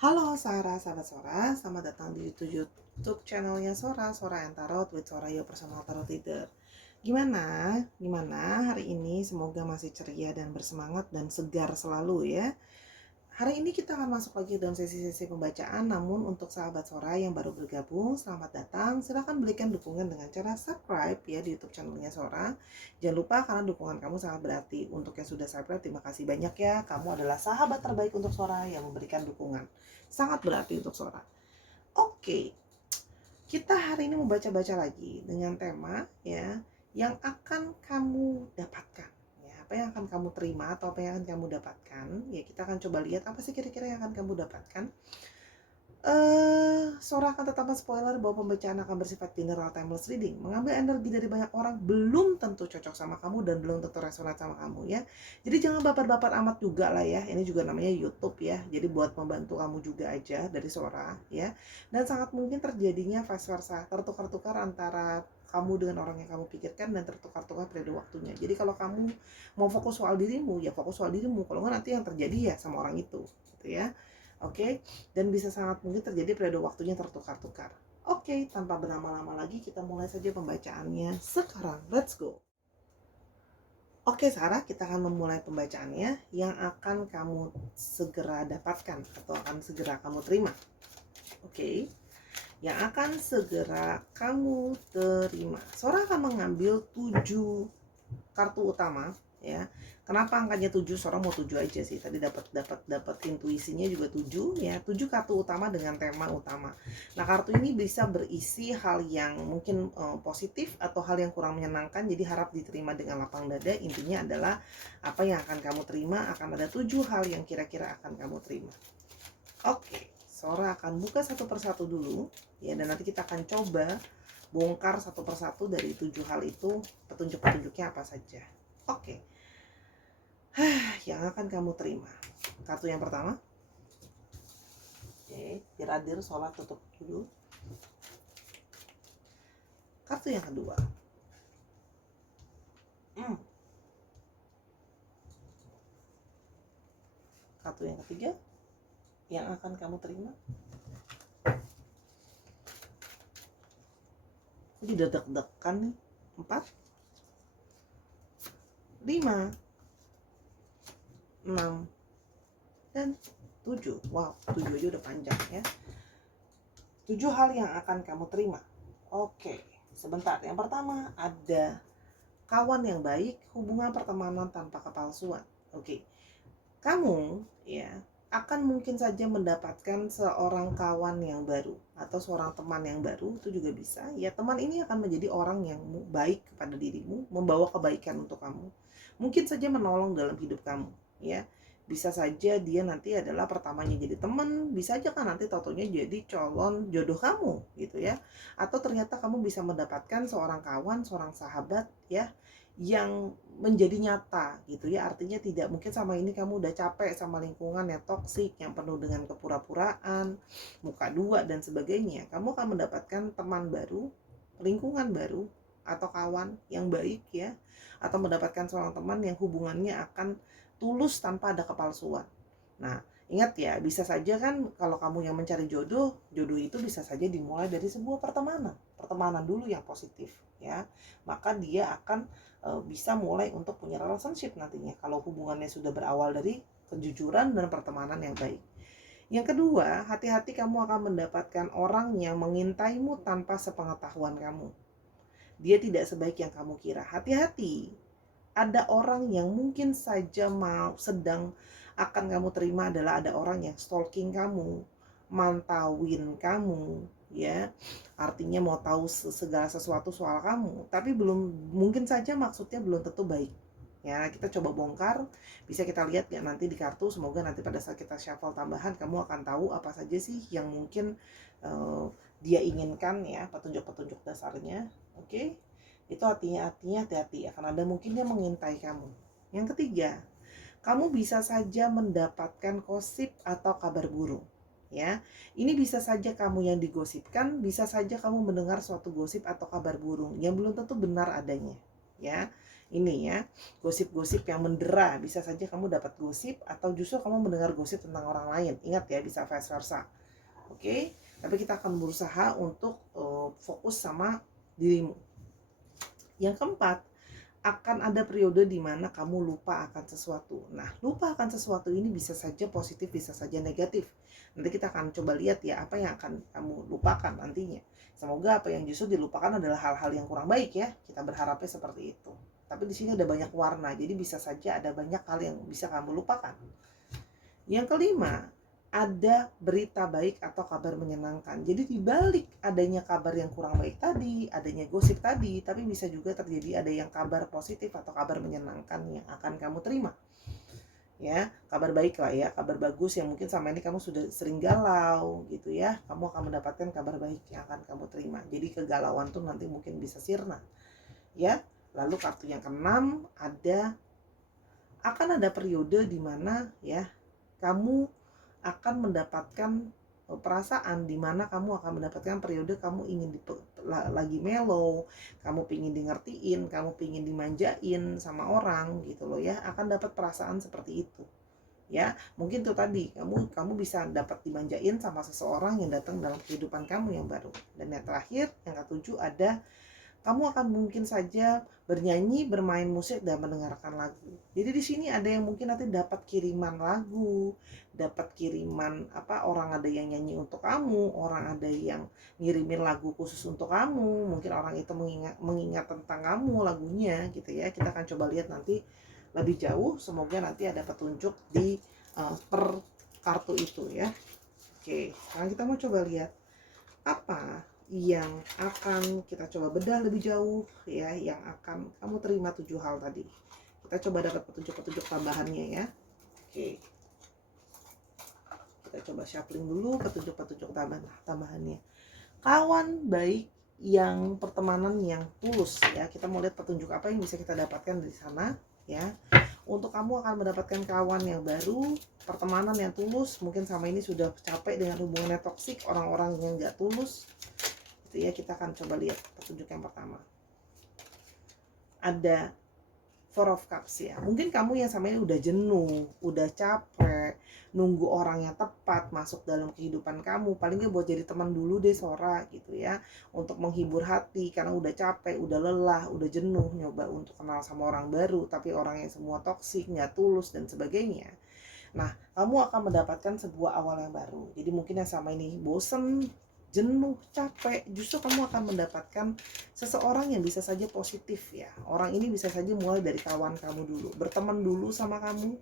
Halo Sarah, sahabat Sora, selamat datang di YouTube channelnya Sora, Sora and Tarot with Sora Your Personal Tarot Reader. Gimana? Gimana hari ini? Semoga masih ceria dan bersemangat dan segar selalu ya. Hari ini kita akan masuk lagi dalam sesi-sesi pembacaan, namun untuk sahabat Sora yang baru bergabung, selamat datang. Silahkan berikan dukungan dengan cara subscribe ya di YouTube channelnya Sora. Jangan lupa karena dukungan kamu sangat berarti. Untuk yang sudah subscribe, terima kasih banyak ya. Kamu adalah sahabat terbaik untuk Sora yang memberikan dukungan. Sangat berarti untuk Sora. Oke, kita hari ini membaca-baca lagi dengan tema ya yang akan kamu dapatkan. Ya, apa yang akan kamu terima atau apa yang akan kamu dapatkan? Ya, kita akan coba lihat apa sih kira-kira yang akan kamu dapatkan. Sora akan tetap spoiler bahwa pembacaan akan bersifat general timeless reading. Mengambil energi dari banyak orang belum tentu cocok sama kamu dan belum tentu resonate sama kamu ya. Jadi jangan baper-baper amat juga lah ya. Ini juga namanya YouTube ya. Jadi buat membantu kamu juga aja dari Sora ya. Dan sangat mungkin terjadinya vice versa, tertukar-tukar antara kamu dengan orang yang kamu pikirkan dan tertukar-tukar periode waktunya. Jadi kalau kamu mau fokus soal dirimu, ya fokus soal dirimu. Kalau nggak nanti yang terjadi ya sama orang itu, gitu ya. Oke, dan bisa sangat mungkin terjadi periode waktunya tertukar-tukar. Oke, tanpa berlama-lama lagi kita mulai saja pembacaannya sekarang. Let's go. Oke, Sarah, kita akan memulai pembacaannya yang akan kamu segera dapatkan atau akan segera kamu terima. Oke, yang akan segera kamu terima. Sora akan mengambil 7 kartu utama ya. Kenapa angkanya 7? Seorang mau 7 aja sih. Tadi dapat intuisinya juga 7 ya. 7 kartu utama dengan tema utama. Nah, kartu ini bisa berisi hal yang mungkin positif atau hal yang kurang menyenangkan. Jadi harap diterima dengan lapang dada. Intinya adalah apa yang akan kamu terima, akan ada 7 hal yang kira-kira akan kamu terima. Oke, Sora akan buka satu persatu dulu ya, dan nanti kita akan coba bongkar satu persatu dari 7 hal itu, petunjuk-petunjuknya apa saja. Oke, yang akan kamu terima. Kartu yang pertama. Oke, hadir sholat tutup dulu. Kartu yang kedua. Kartu yang ketiga yang akan kamu terima. Jadi deg-degan nih. 4, 5, 6, dan 7. Wow, 7 aja udah panjang ya. 7 hal yang akan kamu terima. Oke, sebentar. Yang pertama ada kawan yang baik, hubungan pertemanan tanpa kepalsuan. Oke, kamu ya akan mungkin saja mendapatkan seorang kawan yang baru atau seorang teman yang baru, itu juga bisa ya. Teman ini akan menjadi orang yang baik kepada dirimu, membawa kebaikan untuk kamu, mungkin saja menolong dalam hidup kamu ya. Bisa saja dia nanti adalah pertamanya jadi teman, bisa aja kan nanti taunya jadi calon jodoh kamu gitu ya. Atau ternyata kamu bisa mendapatkan seorang kawan, seorang sahabat ya, yang menjadi nyata gitu ya. Artinya tidak mungkin sama ini kamu udah capek sama lingkungan yang toksik, yang penuh dengan kepura-puraan, muka dua dan sebagainya. Kamu akan mendapatkan teman baru, lingkungan baru, atau kawan yang baik ya, atau mendapatkan seorang teman yang hubungannya akan tulus tanpa ada kepalsuan. Nah, ingat ya, bisa saja kan kalau kamu yang mencari jodoh, jodoh itu bisa saja dimulai dari sebuah pertemanan. Pertemanan dulu yang positif ya. Maka dia akan bisa mulai untuk punya relationship nantinya kalau hubungannya sudah berawal dari kejujuran dan pertemanan yang baik. Yang kedua, hati-hati, kamu akan mendapatkan orang yang mengintaimu tanpa sepengetahuan kamu. Dia tidak sebaik yang kamu kira. Hati-hati, ada orang yang mungkin saja mau sedang akan kamu terima adalah ada orang yang stalking kamu, mantauin kamu ya. Artinya mau tahu segala sesuatu soal kamu, tapi belum, mungkin saja maksudnya belum tentu baik. Ya, kita coba bongkar, bisa kita lihat ya nanti di kartu. Semoga nanti pada saat kita shuffle tambahan kamu akan tahu apa saja sih yang mungkin dia inginkan ya, petunjuk-petunjuk dasarnya. Oke. Itu artinya hati-hati, akan ada mungkin dia mengintai kamu. Yang ketiga, kamu bisa saja mendapatkan gosip atau kabar burung ya. Ini bisa saja kamu yang digosipkan, bisa saja kamu mendengar suatu gosip atau kabar burung yang belum tentu benar adanya ya. Ini ya, gosip-gosip yang mendera, bisa saja kamu dapat gosip atau justru kamu mendengar gosip tentang orang lain. Ingat ya, bisa vice versa. Oke, tapi kita akan berusaha untuk fokus sama dirimu. Yang keempat, akan ada periode di mana kamu lupa akan sesuatu. Nah, lupa akan sesuatu ini bisa saja positif, bisa saja negatif. Nanti kita akan coba lihat ya, apa yang akan kamu lupakan nantinya. Semoga apa yang justru dilupakan adalah hal-hal yang kurang baik ya. Kita berharapnya seperti itu. Tapi di sini ada banyak warna, jadi bisa saja ada banyak hal yang bisa kamu lupakan. Yang kelima, ada berita baik atau kabar menyenangkan. Jadi di balik adanya kabar yang kurang baik tadi, adanya gosip tadi, tapi bisa juga terjadi ada yang kabar positif atau kabar menyenangkan yang akan kamu terima. Ya, kabar baik lah ya, kabar bagus yang mungkin sama ini kamu sudah sering galau gitu ya. Kamu akan mendapatkan kabar baik yang akan kamu terima. Jadi kegalauan tuh nanti mungkin bisa sirna. Ya, lalu kartu yang keenam akan ada periode di mana ya kamu akan mendapatkan perasaan di mana kamu akan mendapatkan periode kamu ingin lagi mellow, kamu pingin di ngertiin, kamu pingin dimanjain sama orang gitu loh ya, akan dapat perasaan seperti itu ya. Mungkin tuh tadi kamu bisa dapat dimanjain sama seseorang yang datang dalam kehidupan kamu yang baru. Dan yang terakhir, yang ketujuh, ada kamu akan mungkin saja bernyanyi, bermain musik, dan mendengarkan lagu. Jadi di sini ada yang mungkin nanti dapat kiriman lagu, dapat kiriman orang ada yang nyanyi untuk kamu, orang ada yang ngirimin lagu khusus untuk kamu, mungkin orang itu mengingat tentang kamu lagunya gitu ya. Kita akan coba lihat nanti lebih jauh, semoga nanti ada petunjuk di per kartu itu ya. Oke, sekarang kita mau coba lihat apa yang akan kita coba bedah lebih jauh ya, yang akan kamu terima 7 hal tadi. Kita coba dapat petunjuk-petunjuk tambahannya ya. Oke, kita coba shuffling dulu petunjuk-petunjuk tambahannya. Kawan baik, yang pertemanan yang tulus ya. Kita mau lihat petunjuk apa yang bisa kita dapatkan dari sana ya. Untuk kamu akan mendapatkan kawan yang baru, pertemanan yang tulus. Mungkin sama ini sudah capek dengan hubungannya toksik, orang-orang yang gak tulus itu ya. Kita akan coba lihat petunjuk yang pertama. Ada Four of Cups ya. Mungkin kamu yang sama ini udah jenuh, udah capek nunggu orang yang tepat masuk dalam kehidupan kamu. Paling nggak buat jadi teman dulu deh Sora gitu ya, untuk menghibur hati karena udah capek, udah lelah, udah jenuh nyoba untuk kenal sama orang baru, tapi orang yang semua toksik, nggak tulus dan sebagainya. Nah, kamu akan mendapatkan sebuah awal yang baru. Jadi mungkin yang sama ini bosen, jenuh, capek, justru kamu akan mendapatkan seseorang yang bisa saja positif ya. Orang ini bisa saja mulai dari kawan kamu dulu, berteman dulu sama kamu,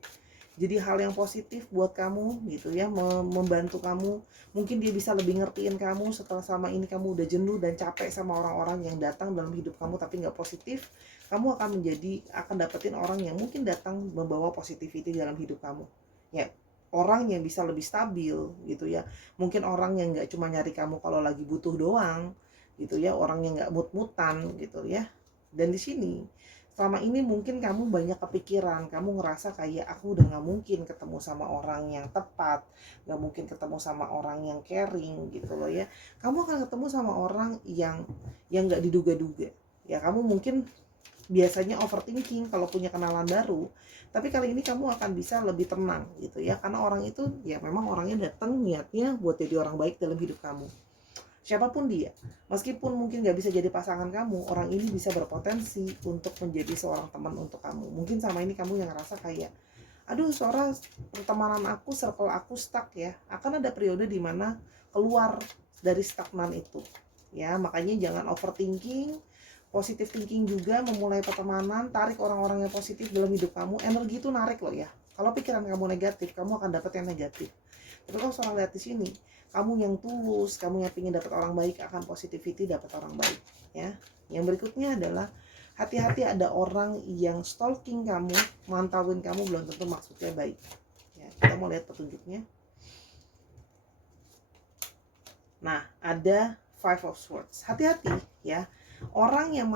jadi hal yang positif buat kamu gitu ya, membantu kamu. Mungkin dia bisa lebih ngertiin kamu setelah sama ini kamu udah jenuh dan capek sama orang-orang yang datang dalam hidup kamu tapi nggak positif. Kamu akan dapetin orang yang mungkin datang membawa positivity dalam hidup kamu ya. Orang yang bisa lebih stabil gitu ya, mungkin orang yang nggak cuma nyari kamu kalau lagi butuh doang gitu ya, orang yang nggak mut-mutan gitu ya. Dan di sini selama ini mungkin kamu banyak kepikiran, kamu ngerasa kayak aku udah nggak mungkin ketemu sama orang yang tepat, nggak mungkin ketemu sama orang yang caring gitu loh ya. Kamu akan ketemu sama orang yang nggak diduga-duga ya. Kamu mungkin biasanya overthinking kalau punya kenalan baru, tapi kali ini kamu akan bisa lebih tenang gitu ya, karena orang itu ya memang orangnya datang niatnya buat jadi orang baik dalam hidup kamu. Siapapun dia, meskipun mungkin gak bisa jadi pasangan kamu, orang ini bisa berpotensi untuk menjadi seorang teman untuk kamu. Mungkin sama ini kamu yang ngerasa kayak, aduh suara pertemanan aku, circle aku stuck ya. Akan ada periode dimana keluar dari stagnan itu ya. Makanya jangan overthinking, positive thinking juga, memulai pertemanan, tarik orang-orang yang positif dalam hidup kamu. Energi itu narik loh ya. Kalau pikiran kamu negatif, kamu akan dapat yang negatif. Tapi kalau seorang lihat di sini, kamu yang tulus, kamu yang ingin dapat orang baik, akan positivity dapat orang baik ya. Yang berikutnya adalah hati-hati, ada orang yang stalking kamu, mantauin kamu, belum tentu maksudnya baik ya. Kita mau lihat petunjuknya. Nah, ada Five of Swords. Hati-hati ya. Orang yang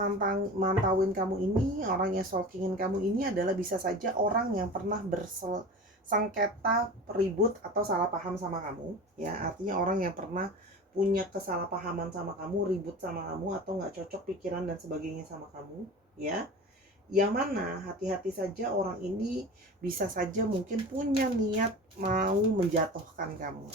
mantauin kamu ini, orang yang stalkingin kamu ini adalah bisa saja orang yang pernah bersengketa, ribut atau salah paham sama kamu ya. Artinya orang yang pernah punya kesalahpahaman sama kamu, ribut sama kamu, atau nggak cocok pikiran dan sebagainya sama kamu ya. Yang mana hati-hati saja, orang ini bisa saja mungkin punya niat mau menjatuhkan kamu.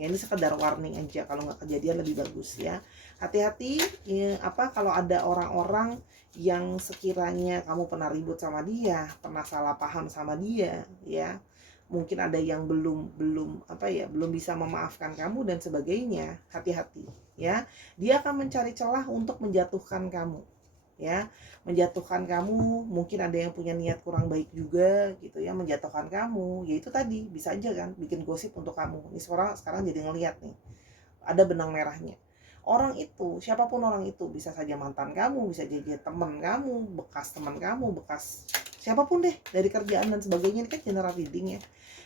Ya ini sekedar warning aja, kalau nggak kejadian lebih bagus ya. Hati-hati ya, kalau ada orang-orang yang sekiranya kamu pernah ribut sama dia, pernah salah paham sama dia, ya. Mungkin ada yang belum bisa memaafkan kamu dan sebagainya. Hati-hati ya. Dia akan mencari celah untuk menjatuhkan kamu. Ya, menjatuhkan kamu, mungkin ada yang punya niat kurang baik juga gitu ya, menjatuhkan kamu. Ya itu tadi, bisa aja kan bikin gosip untuk kamu. Ini sekarang jadi ngelihat nih, ada benang merahnya. Orang itu, siapapun orang itu, bisa saja mantan kamu, bisa jadi teman kamu, bekas teman kamu, bekas siapapun deh, dari kerjaan dan sebagainya. Ini kan general reading ya.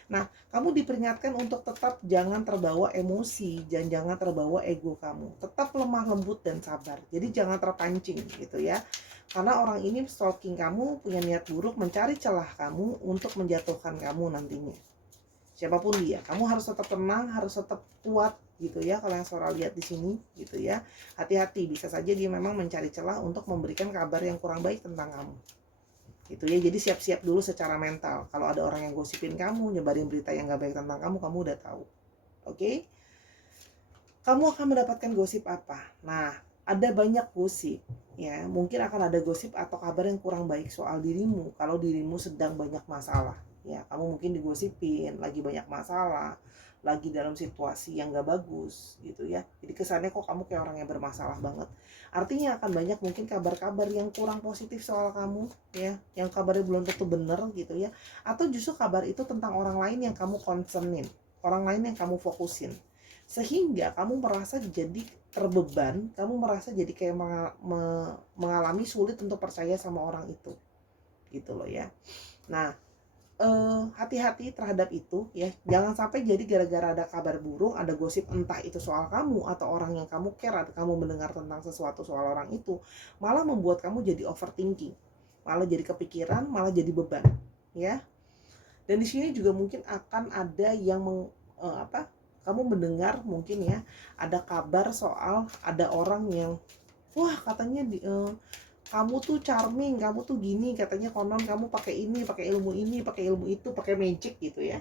Nah, kamu diperingatkan untuk tetap jangan terbawa emosi dan jangan terbawa ego kamu. Tetap lemah lembut dan sabar. Jadi jangan terpancing gitu ya. Karena orang ini stalking kamu, punya niat buruk, mencari celah kamu untuk menjatuhkan kamu nantinya. Siapapun dia, kamu harus tetap tenang, harus tetap kuat gitu ya. Kalau yang Sora lihat di sini gitu ya. Hati-hati, bisa saja dia memang mencari celah untuk memberikan kabar yang kurang baik tentang kamu. Gitu ya. Jadi siap-siap dulu secara mental. Kalau ada orang yang gosipin kamu, nyebarin berita yang gak baik tentang kamu, kamu udah tahu. Oke? Kamu akan mendapatkan gosip apa? Nah, ada banyak gosip ya. Mungkin akan ada gosip atau kabar yang kurang baik soal dirimu kalau dirimu sedang banyak masalah. Ya, kamu mungkin digosipin, lagi banyak masalah, lagi dalam situasi yang gak bagus gitu ya. Jadi kesannya kok kamu kayak orang yang bermasalah banget. Artinya akan banyak mungkin kabar-kabar yang kurang positif soal kamu ya, yang kabarnya belum tentu benar gitu ya. Atau justru kabar itu tentang orang lain yang kamu concernin, orang lain yang kamu fokusin. Sehingga kamu merasa jadi terbeban, kamu merasa jadi kayak mengalami sulit untuk percaya sama orang itu. Gitu loh ya. Nah, hati-hati terhadap itu ya. Jangan sampai jadi gara-gara ada kabar buruk, ada gosip entah itu soal kamu atau orang yang kamu care, atau kamu mendengar tentang sesuatu soal orang itu, malah membuat kamu jadi overthinking, malah jadi kepikiran, malah jadi beban ya. Dan di sini juga mungkin akan ada yang kamu mendengar mungkin ya, ada kabar soal ada orang yang wah katanya kamu tuh charming, kamu tuh gini, katanya konon kamu pakai ini, pakai ilmu itu, pakai magic gitu ya.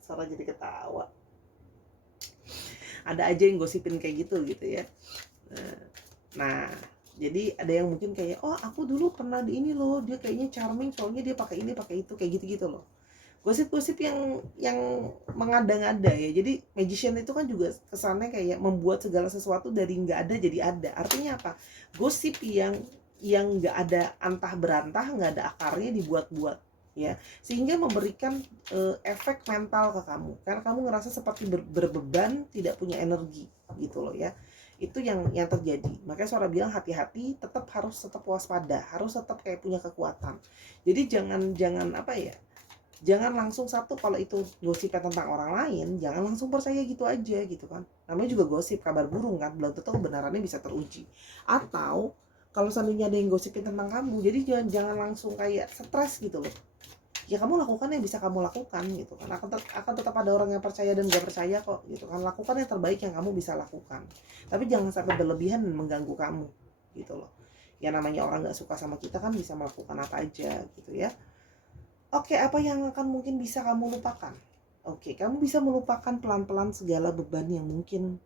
Sarah jadi ketawa. Ada aja yang gosipin kayak gitu ya. Nah, jadi ada yang mungkin kayak, oh aku dulu pernah di ini loh, dia kayaknya charming soalnya dia pakai ini, pakai itu, kayak gitu-gitu loh. Gosip-gosip yang mengada-ngada ya. Jadi magician itu kan juga kesannya kayak membuat segala sesuatu dari nggak ada jadi ada. Artinya apa? Gosip yang nggak ada antah berantah, nggak ada akarnya, dibuat-buat ya, sehingga memberikan efek mental ke kamu, karena kamu ngerasa seperti berbeban, tidak punya energi gitu loh ya. Itu yang terjadi. Makanya Sora bilang hati-hati, harus tetap waspada, harus tetap kayak punya kekuatan. Jadi jangan jangan langsung kalau itu gosipnya tentang orang lain, jangan langsung percaya gitu aja gitu kan. Namanya juga gosip, kabar burung kan, belum tentu kebenarannya bisa teruji. Atau kalau seandainya ada yang gosipin tentang kamu, jadi jangan langsung kayak stres gitu loh. Ya kamu lakukan yang bisa kamu lakukan gitu kan. Akan tetap ada orang yang percaya dan gak percaya kok gitu kan. Lakukan yang terbaik yang kamu bisa lakukan. Tapi jangan sampai berlebihan dan mengganggu kamu gitu loh. Ya namanya orang gak suka sama kita kan bisa melakukan apa aja gitu ya. Oke, apa yang akan mungkin bisa kamu lupakan? Oke, kamu bisa melupakan pelan-pelan segala beban yang mungkin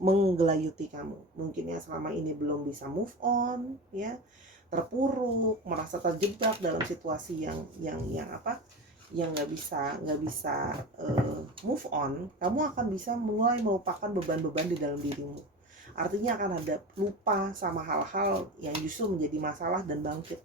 menggelayuti kamu. Mungkin ya selama ini belum bisa move on, ya, terpuruk, merasa terjebak dalam situasi yang nggak bisa move on. Kamu akan bisa mulai melupakan beban-beban di dalam dirimu. Artinya akan ada lupa sama hal-hal yang justru menjadi masalah dan bangkit.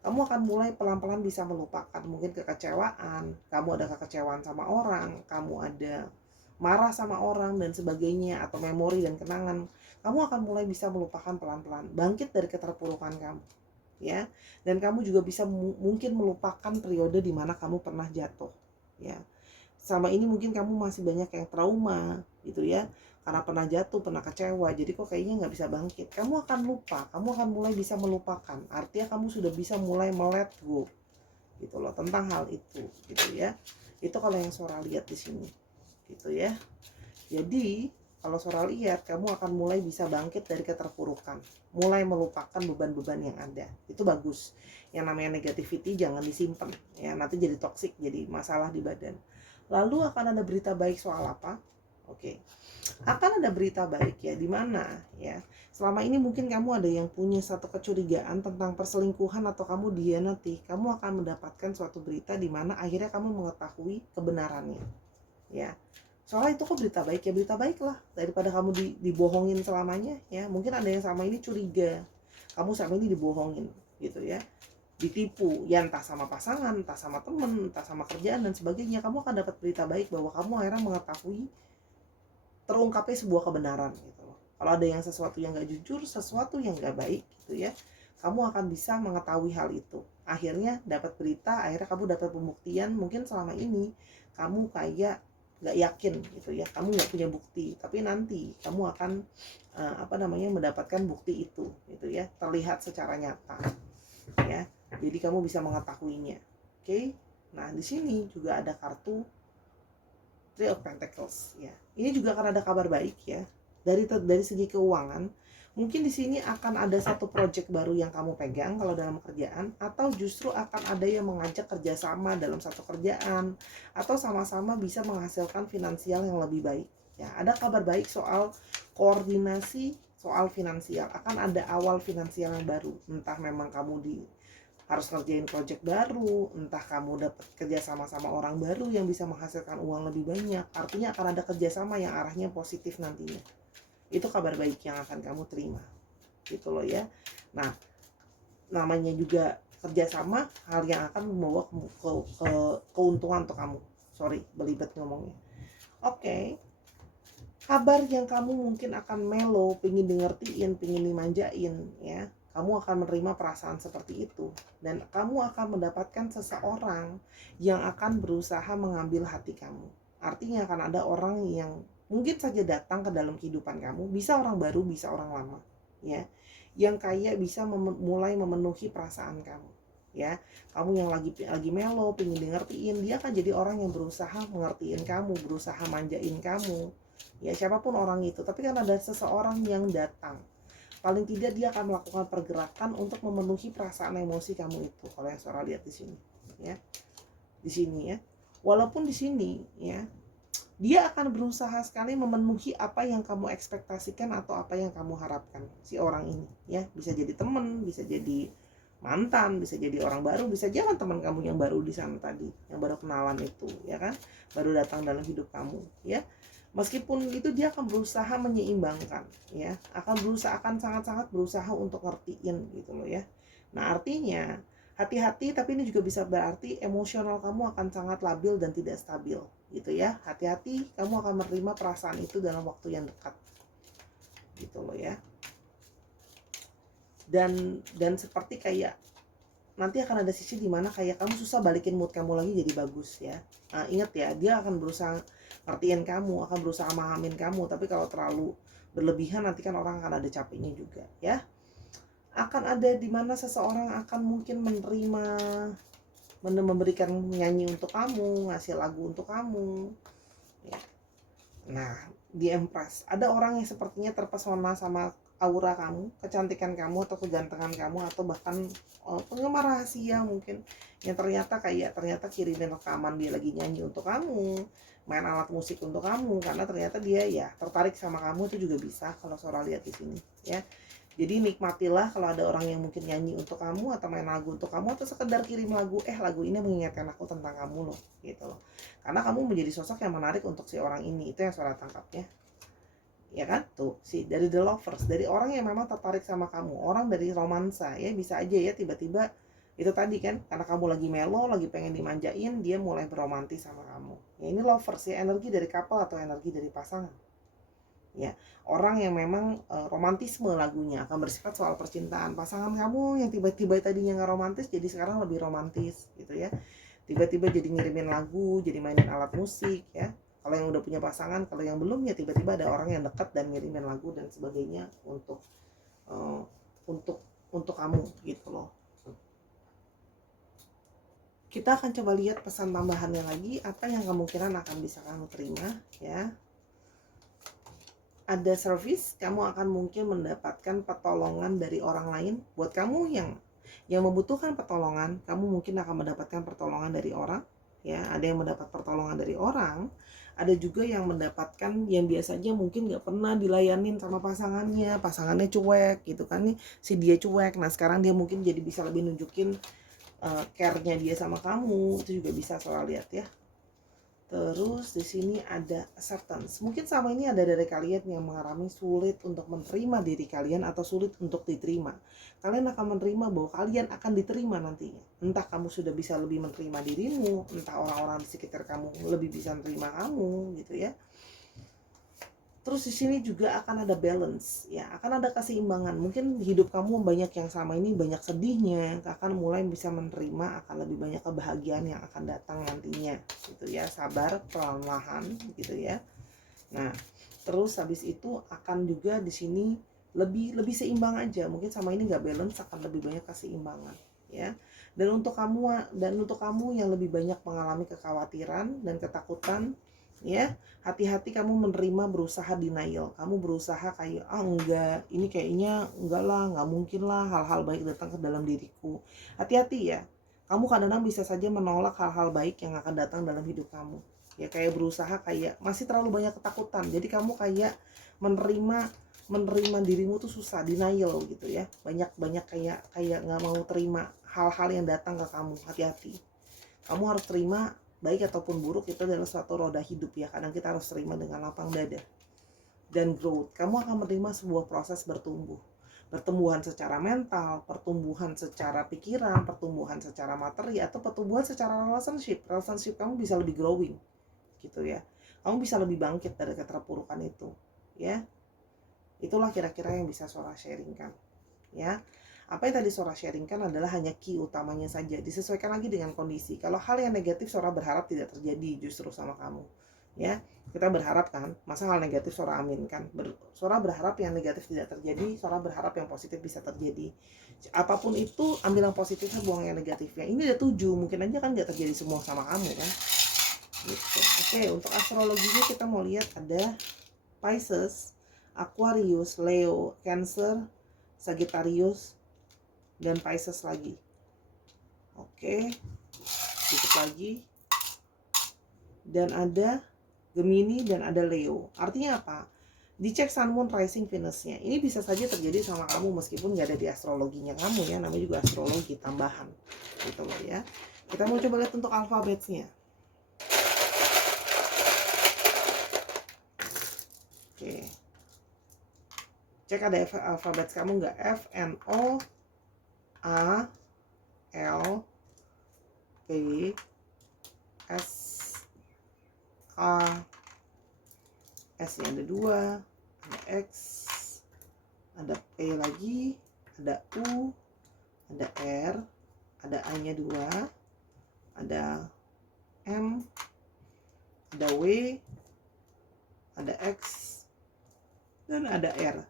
Kamu akan mulai pelan-pelan bisa melupakan mungkin kekecewaan, kamu ada kekecewaan sama orang, kamu ada marah sama orang dan sebagainya, atau memori dan kenangan. Kamu akan mulai bisa melupakan pelan-pelan, bangkit dari keterpurukan kamu ya. Dan kamu juga bisa mungkin melupakan periode di mana kamu pernah jatuh ya. Sama ini mungkin kamu masih banyak yang trauma gitu ya, karena pernah jatuh, pernah kecewa, jadi kok kayaknya nggak bisa bangkit. Kamu akan lupa, kamu akan mulai bisa melupakan. Artinya kamu sudah bisa mulai let go gitu loh tentang hal itu gitu ya. Itu kalau yang Sora lihat di sini gitu ya. Jadi kalau Sora lihat kamu akan mulai bisa bangkit dari keterpurukan, mulai melupakan beban-beban yang ada. Itu bagus. Yang namanya negativity jangan disimpan ya, nanti jadi toksik, jadi masalah di badan. Lalu akan ada berita baik soal apa? Oke. Akan ada berita baik ya, di mana ya, selama ini mungkin kamu ada yang punya satu kecurigaan tentang perselingkuhan atau kamu dihianati, kamu akan mendapatkan suatu berita di mana akhirnya kamu mengetahui kebenarannya ya. Soalnya itu kok berita baik ya, berita baik lah daripada kamu dibohongin selamanya ya. Mungkin ada yang sama ini curiga kamu selama ini dibohongin gitu ya, ditipu ya, entah sama pasangan, entah sama temen, entah sama kerjaan dan sebagainya. Kamu akan dapat berita baik bahwa kamu akhirnya mengetahui terungkapnya sebuah kebenaran gitu loh. Kalau ada yang sesuatu yang gak jujur, sesuatu yang gak baik gitu ya, kamu akan bisa mengetahui hal itu. Akhirnya dapat berita, akhirnya kamu dapat pembuktian. Mungkin selama ini kamu kayak gak yakin gitu ya, kamu gak punya bukti, tapi nanti kamu akan mendapatkan bukti itu gitu ya, terlihat secara nyata ya. Jadi kamu bisa mengetahuinya. Oke. Nah, di sini juga ada kartu Three of Pentacles ya. Ini juga akan ada kabar baik ya. Dari segi keuangan, mungkin di sini akan ada satu project baru yang kamu pegang kalau dalam kerjaan, atau justru akan ada yang mengajak kerjasama dalam satu kerjaan, atau sama-sama bisa menghasilkan finansial yang lebih baik ya. Ada kabar baik soal koordinasi, soal finansial. Akan ada awal finansial yang baru, entah memang kamu harus ngerjain project baru, entah kamu dapat kerja sama orang baru yang bisa menghasilkan uang lebih banyak. Artinya akan ada kerjasama yang arahnya positif nantinya. Itu kabar baik yang akan kamu terima gitu loh ya. Nah, namanya juga kerjasama, hal yang akan membawa keuntungan untuk kamu. Sorry, belibet ngomongnya. Oke. Kabar yang kamu mungkin akan melo, pingin dengertiin, pingin dimanjain ya. Kamu akan menerima perasaan seperti itu, dan kamu akan mendapatkan seseorang yang akan berusaha mengambil hati kamu. Artinya akan ada orang yang mungkin saja datang ke dalam kehidupan kamu, bisa orang baru, bisa orang lama ya, yang kayak bisa mulai memenuhi perasaan kamu ya. Kamu yang lagi melo, pingin dengertiin, dia akan jadi orang yang berusaha mengertiin kamu, berusaha manjain kamu ya, siapapun orang itu. Tapi kan ada seseorang yang datang, paling tidak dia akan melakukan pergerakan untuk memenuhi perasaan emosi kamu itu. Kalau yang Sora lihat di sini ya, di sini ya, walaupun di sini ya, dia akan berusaha sekali memenuhi apa yang kamu ekspektasikan atau apa yang kamu harapkan si orang ini ya. Bisa jadi teman, bisa jadi mantan, bisa jadi orang baru, bisa jangan teman kamu yang baru di sana tadi, yang baru kenalan itu ya kan, baru datang dalam hidup kamu ya. Meskipun itu dia akan berusaha menyeimbangkan ya, akan sangat-sangat berusaha untuk ngertiin gitu loh ya. Nah, artinya hati-hati, tapi ini juga bisa berarti emosional kamu akan sangat labil dan tidak stabil gitu ya. Hati-hati, kamu akan menerima perasaan itu dalam waktu yang dekat gitu loh ya. Dan seperti kayak nanti akan ada sisi dimana kayak kamu susah balikin mood kamu lagi jadi bagus ya. Nah, ingat ya, dia akan berusaha ngertiin kamu, akan berusaha memahamin kamu, tapi kalau terlalu berlebihan nanti kan orang akan ada capeknya juga ya. Akan ada dimana seseorang akan mungkin memberikan nyanyi untuk kamu, ngasih lagu untuk kamu ya. Nah, di Empress ada orang yang sepertinya terpesona sama aura kamu, kecantikan kamu atau kegantengan kamu, atau bahkan penggemar rahasia mungkin, yang ternyata kirimin rekaman dia lagi nyanyi untuk kamu, main alat musik untuk kamu, karena ternyata dia ya tertarik sama kamu. Itu juga bisa kalau Sora lihat di sini ya. Jadi nikmatilah kalau ada orang yang mungkin nyanyi untuk kamu atau main lagu untuk kamu, atau sekedar kirim lagu, lagu ini mengingatkan aku tentang kamu loh gitu loh. Karena kamu menjadi sosok yang menarik untuk si orang ini. Itu yang Sora tangkapnya ya kan. Tuh sih, dari The Lovers, dari orang yang memang tertarik sama kamu, orang dari romansa ya. Bisa aja ya tiba-tiba itu tadi kan, karena kamu lagi melo, lagi pengen dimanjain, dia mulai beromantis sama kamu ya. Ini Lovers ya, energi dari couple atau energi dari pasangan ya. Orang yang memang romantisme lagunya akan bersifat soal percintaan. Pasangan kamu yang tiba-tiba tadinya nggak romantis jadi sekarang lebih romantis gitu ya. Tiba-tiba jadi ngirimin lagu, jadi mainin alat musik ya. Kalau yang udah punya pasangan, kalau yang belum ya tiba-tiba ada orang yang dekat dan ngirimin lagu dan sebagainya untuk uh, untuk kamu gitu loh. Kita akan coba lihat pesan tambahannya lagi, apa yang kemungkinan akan bisa kamu terima ya. ada service, kamu akan mungkin mendapatkan pertolongan dari orang lain. Buat kamu yang membutuhkan pertolongan, kamu mungkin akan mendapatkan pertolongan dari orang, ya. Ada yang mendapat pertolongan dari orang, ada juga yang mendapatkan yang biasanya mungkin nggak pernah dilayanin sama pasangannya cuek gitu kan nih, si dia cuek. Nah sekarang dia mungkin jadi bisa lebih nunjukin care-nya dia sama kamu, itu juga bisa Sora lihat ya. Terus di sini ada acceptance. Mungkin sama ini ada dari kalian yang mengalami sulit untuk menerima diri kalian atau sulit untuk diterima. Kalian akan menerima bahwa kalian akan diterima nantinya. Entah kamu sudah bisa lebih menerima dirimu, entah orang-orang di sekitar kamu lebih bisa menerima kamu gitu ya. Terus di sini juga akan ada balance, ya, akan ada keseimbangan. Mungkin hidup kamu banyak yang sama ini banyak sedihnya, akan mulai bisa menerima, akan lebih banyak kebahagiaan yang akan datang nantinya, gitu ya. Sabar, perlahan gitu ya. Nah, terus habis itu akan juga di sini lebih seimbang aja. Mungkin sama ini nggak balance, akan lebih banyak keseimbangan, ya. Dan untuk kamu yang lebih banyak mengalami kekhawatiran dan ketakutan, ya, hati-hati kamu menerima, berusaha denial. Kamu berusaha kayak enggak, ini kayaknya enggak lah, nggak mungkin lah hal-hal baik datang ke dalam diriku. Hati-hati ya, kamu kadang-kadang bisa saja menolak hal-hal baik yang akan datang dalam hidup kamu, ya. Kayak berusaha kayak masih terlalu banyak ketakutan, jadi kamu kayak menerima dirimu tuh susah, denial gitu ya. Banyak kayak nggak mau terima hal-hal yang datang ke kamu. Hati-hati, kamu harus terima, baik ataupun buruk itu adalah suatu roda hidup ya. Kadang kita harus terima dengan lapang dada. Dan growth, kamu akan menerima sebuah proses pertumbuhan secara mental, pertumbuhan secara pikiran, pertumbuhan secara materi, atau pertumbuhan secara relationship kamu bisa lebih growing gitu ya. Kamu bisa lebih bangkit dari keterpurukan itu ya. Itulah kira-kira yang bisa Sora sharingkan ya. Apa yang tadi Sora sharingkan adalah hanya key utamanya saja, disesuaikan lagi dengan kondisi. Kalau hal yang negatif Sora berharap tidak terjadi justru sama kamu, ya. Kita berharap kan, masa hal negatif Sora aminkan. Sora berharap yang negatif tidak terjadi, Sora berharap yang positif bisa terjadi. Apapun itu, ambil yang positifnya, buang yang negatifnya. Ini ada 7, mungkin aja kan nggak terjadi semua sama kamu kan. Gitu. Oke, untuk astrologinya kita mau lihat ada Pisces, Aquarius, Leo, Cancer, Sagittarius, dan Pisces lagi. Oke, tutup lagi. Dan ada Gemini dan ada Leo. Artinya apa? Dicek Sun, Moon, Rising, Venus-nya. Ini bisa saja terjadi sama kamu meskipun nggak ada di astrologinya kamu ya. Namanya juga astrologi tambahan. Gitu loh ya. Kita mau coba lihat untuk alfabetnya. Oke. Cek ada alfabet kamu nggak? F, N, O, A, L, P, S, K, S-nya ada 2, ada X, ada P lagi, ada U, ada R, ada A-nya 2, ada M, ada W, ada X, dan ada R.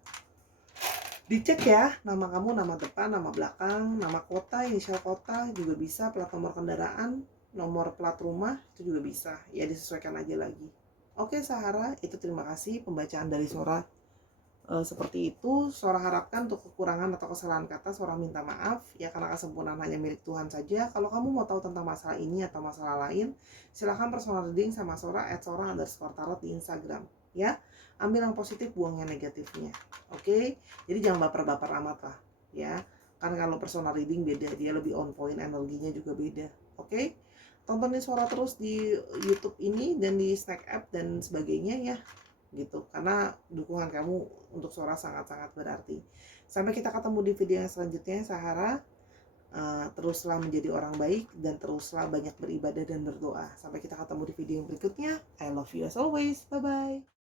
Dicek ya, nama kamu, nama depan, nama belakang, nama kota, inisial kota juga bisa, plat nomor kendaraan, nomor plat rumah itu juga bisa. Ya disesuaikan aja lagi. Oke Sahara, itu terima kasih pembacaan dari Sora. Seperti itu, Sora harapkan untuk kekurangan atau kesalahan kata Sora minta maaf ya, karena kesempurnaan hanya milik Tuhan saja. Kalau kamu mau tahu tentang masalah ini atau masalah lain, silahkan personal reading sama Sora @sora_tarot di Instagram ya. Ambil yang positif, buang yang negatifnya. Oke, jadi jangan baper-baper amat lah ya. Kan kalau personal reading beda, dia lebih on point, energinya juga beda. Oke, tontonin Sora terus di YouTube ini dan di Snack App dan sebagainya ya, gitu. Karena dukungan kamu untuk Sora sangat-sangat berarti. Sampai kita ketemu di video yang selanjutnya, Sahara. Teruslah menjadi orang baik dan teruslah banyak beribadah dan berdoa. Sampai kita ketemu di video yang berikutnya. I love you as always. Bye bye.